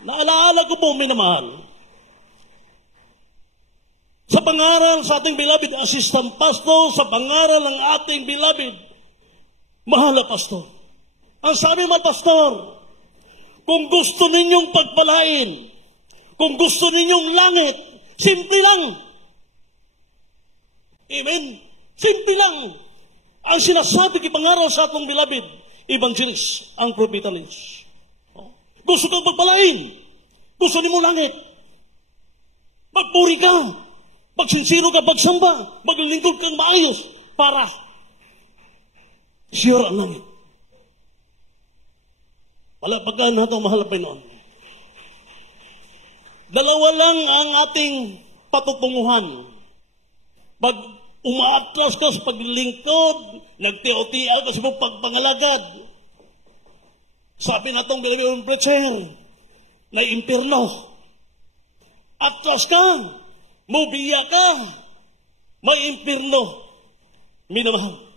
Naalaala ko po, minamahal, sa pangaral sa ating beloved assistant pastor, sa pangaral ng ating beloved mahal na pastor. Ang sabi mga pastor, kung gusto ninyong pagpalain, kung gusto ninyong langit, simple lang. Amen? Simple lang. Ang sinasabi kipangaral sa atong beloved evangelist, ang propeta Lynch. Gusto kang pagpalain, gusto niyo langit, magpuri ka, magsinsiro ka, pagsamba, maglilingkod kang maayos para sure ang langit. Wala pagkaan na ito, mahal na Panginoon. Dalawa lang ang ating patutunguhan. Pag umaatras ka sa paglilingkod, nagtiyaw-tiyaw ka sa pagpangalagad, sabi na itong bilibing preacher, na impirno. Atras ka, mubiya ka, may impirno. Minamahal.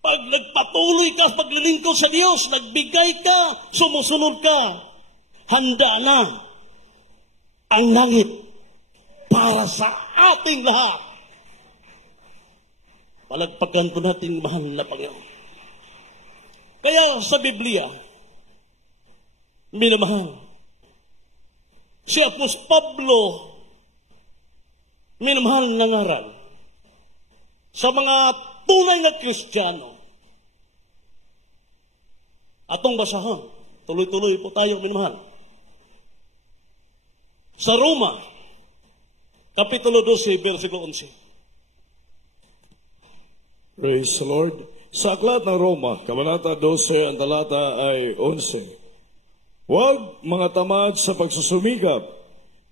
Pag nagpatuloy ka sa paglilingkod sa Diyos, nagbigay ka, sumusunod ka, handa na ang langit para sa ating lahat. Palagpagan po natin mahal na Panginoon. Kaya sa Biblia, minamahal, si Apostol Pablo, minamahal nangaral sa mga tunay na Kristiyano. Atong basahan, tuloy-tuloy po tayo, minamahal. Sa Roma, Kapitulo 12, versikulo 11. Praise the Lord. Sa aklat ng Roma, Kabanata 12, ang talata ay 11. Huwag mga tamad sa pagsusumikap,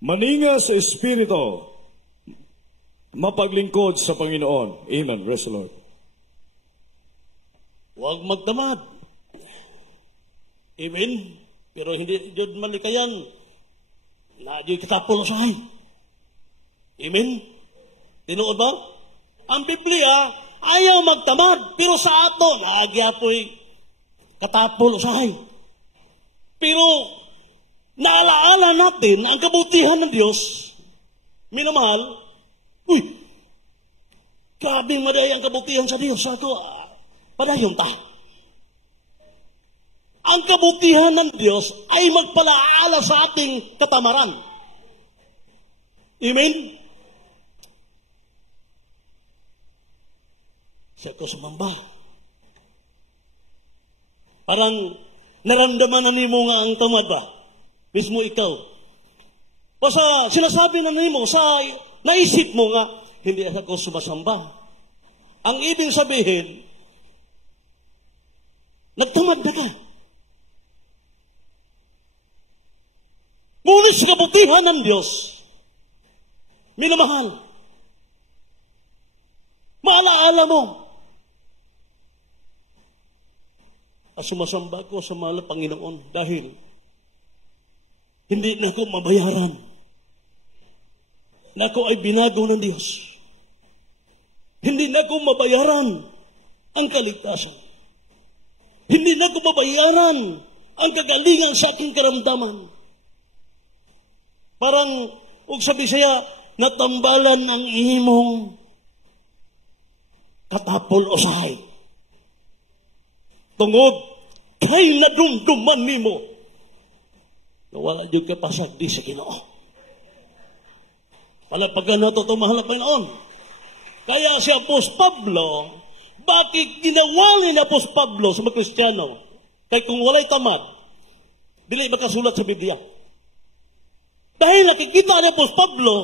maninga sa Espiritu, mapaglingkod sa Panginoon. Amen. Praise the Lord. Huwag magtamad. Amen. Pero hindi jud malikayan na di kitapol usahay. Amen. Tinuod ba? Ang Biblia ayaw magtamad, pero sa ato naagyapoy katapol usahay. Pero naalaala natin ang kabutihan ng Diyos. Minamahal, grabing maday ang kabutihan sa Diyos. Sa ato, padayon ta. Ang kabutihan ng Diyos ay magpalaala sa ating katamaran. Amen? Sa ko sumamba. Parang naramdaman na nimo nga ang tamad ba? Mismo ikaw. O sa sinasabi na nimo, sa naisip mo nga, hindi ako sumasamba. Ang ibig sabihin, nagtamad na ka. Ngunit sa kabutihan ng Diyos, minamahal, maalaala mo, sumasamba ko sa mahal na Panginoon dahil hindi na ako mabayaran. Na ako ay binago ng Diyos. Hindi na ako mabayaran ang kaligtasan. Hindi na ako mabayaran ang kagalingan sa aking karamdaman. Parang, ug sabi siya, natambalan ang imong katapol usahay. Tungod, kay nadumduman nimo, nawala yung kapasagdi sa Ginoo. Palapagan na ito mahal na Panginoon. Kaya si Apostol Pablo, bakit ginawali ni Apostol Pablo sa mga Kristiyano? Kaya kung walay tamad, dili makasulat sa Biblia. Dahil nakikita ni Apostol Pablo,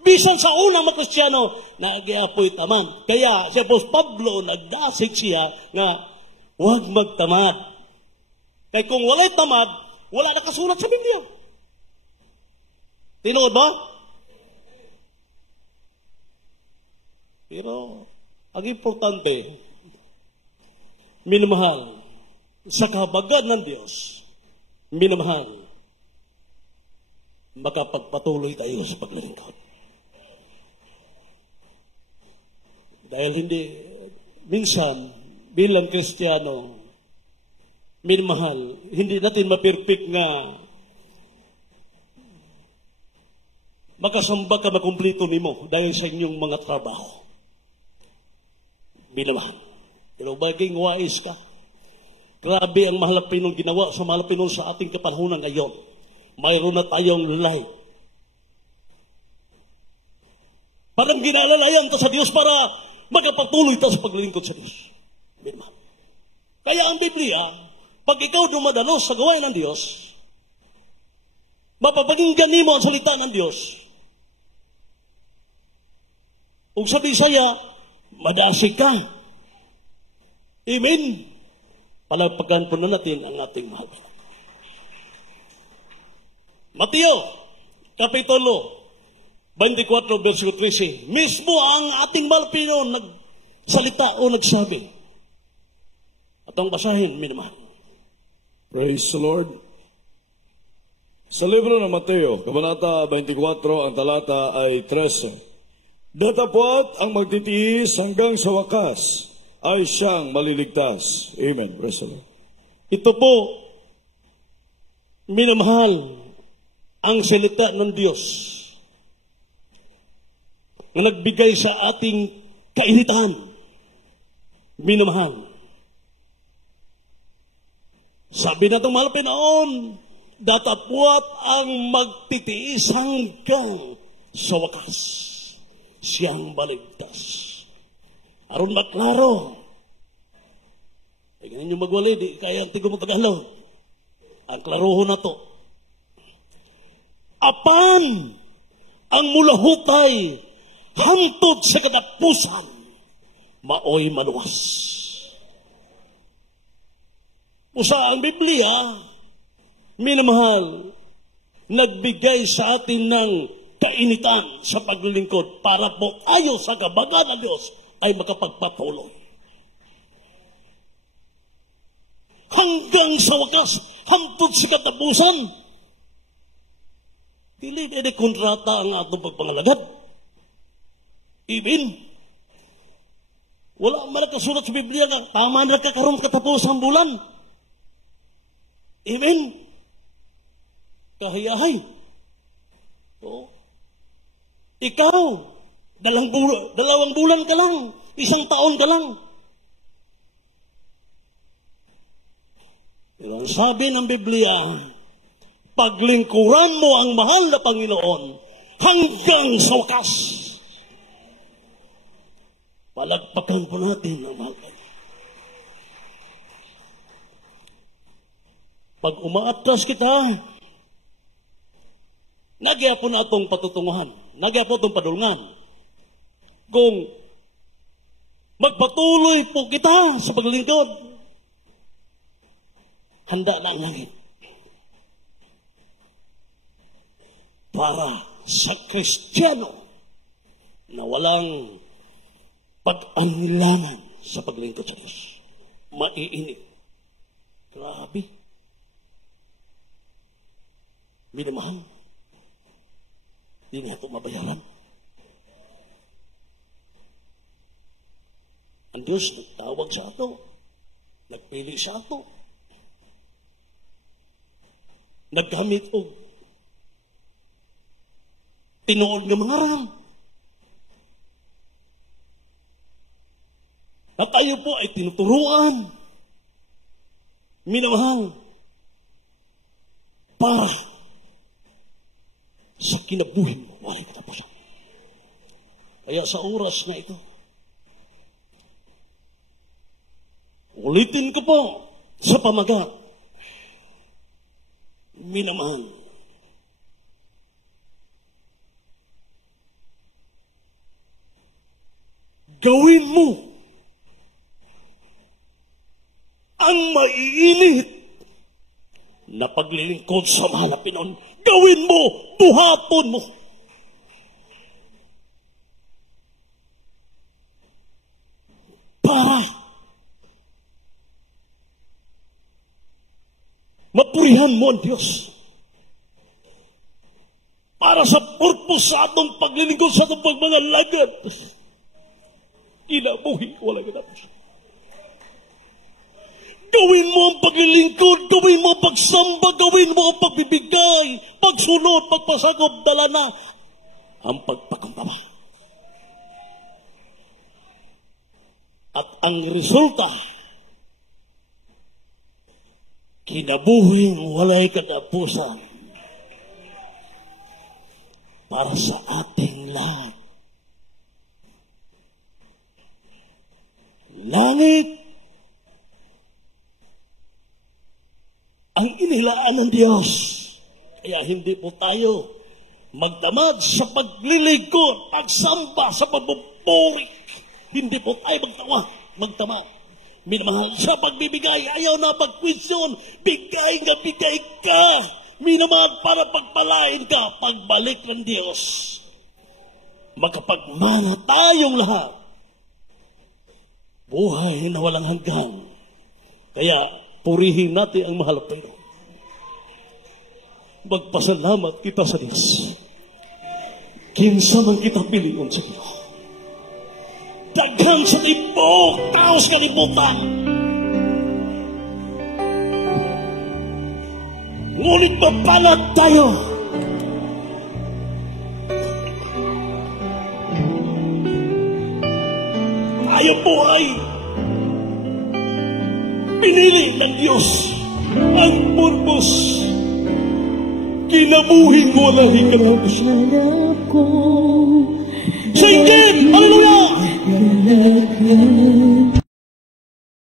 bisan sa unang mga Kristiyano, nag-iapoy tamad. Kaya si Apostol Pablo, nagdasig siya nga, huwag magtamad. Kaya kung walay tamad, wala nakasulat sa Biblia. Tinood ba? Pero, ang importante, minamahal, sa kahabagan ng Diyos, minamahal, makapagpatuloy tayo sa paglilingkod. Dahil hindi, minsan, bilang Kristiyano, minamahal, hindi natin mapirpik nga makasamba ka makumplito nimo dahil sa inyong mga trabaho. Minamahal. Pero baging wais ka. Grabe ang mahal na Pinoy ginawa sa mahal na Pinoy sa ating kapanahunan ngayon. Mayroon na tayong light. Parang ginaalalayan ta sa Diyos para magpatuloy ta sa paglilingkod sa Diyos. Minamahal. Kaya ang Biblia, pag ikaw dumadalos sa gawain ng Diyos, mapapakinggan mo ang salita ng Diyos. Kung sabi saya, madasig ka. Amen. Palagpagan po na natin ang ating mahal. Mateo, Kapitulo 24, versikulo 13. Mismo ang ating mahal Pino nagsalita o nagsabi. At ang basahin, minamahal. Praise the Lord. Sa libro ng Mateo, Kabanata 24, ang talata ay 13. Datapwat ang magtitiis hanggang sa wakas ay siyang maliligtas. Amen. Praise the Lord. Ito po, minamahal, ang salita ng Diyos na nagbigay sa ating kainitan. Minamahal. Sabi na itong mahal pinaon, datapwat ang magtitiis hanggang sa wakas. Siyang maligtas. Aron maklaro. Ay ganyan yung magwali, di kaya tigo mo Tagalog. Ang klaroho na to. Apan ang mulahutay hantod sa katapusan, maoy maluwas. Usa ang Biblia, minamahal, nagbigay sa atin ng kainitan sa paglilingkod para po ayo sa kabagan ng Diyos ay makapagpatuloy. Hanggang sa wakas, hantod sa katapusan, dili kontrata ang atong pagpangalagad. Amen. Wala man kasulat sa Biblia nga tama na kakaroon katapusang bulan. Amen. Kahayahay. So, ikaw, dalawang bulan ka lang, isang taon ka lang. Pero ang sabi ng Biblia, paglingkuran mo ang mahal na Panginoon hanggang sa wakas. Palagpakan po natin ang mahal. Pag umaatras kita, nagya po na itong patutunguhan. Nagya po itong padulngan. Kung magpatuloy po kita sa paglingkod, handa na ang langit. Para sa Kristiyano na walang pag-anilangan sa paglingkod sa Diyos. Maiinit. Grabe. Minamahal. Hindi niya ito mabayaran. Ang Diyos nagtawag sa ato. Nagpili sa ato. Naggamit o tinuod ng mga ram. At tayo po ay tinuturuan. Minamahal. Para sa kinabuhi mo, wala katapusan. Kaya sa oras na ito, ulitin ko po sa pamagat, minamahal. Gawin mo ang maiinit na paglilingkod sa mahal na Pinoon. Gawin mo, buhaton mo. Para mapurihan mo ang Diyos. Para sa purpose sa atong paglilingkod sa atong pagmangalagad. Kinabuhi, wala katapos. Gawin mo ang paglilingkod, gawin mo ang pagsamba, gawin mo ang pagbibigay, pagsunod, pagpasakop, dala na. ang pagpakumbaba. At ang resulta, kinabuhing walay katapusan para sa ating lahat. Langit ang inilaan ng Diyos. Kaya hindi po tayo magtamad sa paglilingkod, pagsamba, sa pagpupuri. Hindi po tayo magtamad. Minamahal sa pagbibigay, ayaw na pag-question, bigay ka. Minamahal para pagpalain ka, pagbalik ng Diyos. Magkapagmana tayong lahat. Buhay na walang hanggan. Kaya purihin natin ang mahal na Panginoon. Magpasalamat kita sa Diyos. Kinsa man kita pilion sa Diyos. Daghan sa tibok, taos kalibutan. Ngunit mapalat tayo. Tayo po ay pinili ng Diyos ang purpose. Kinabuhin mo na hikalabos. Sa inggit! Hallelujah!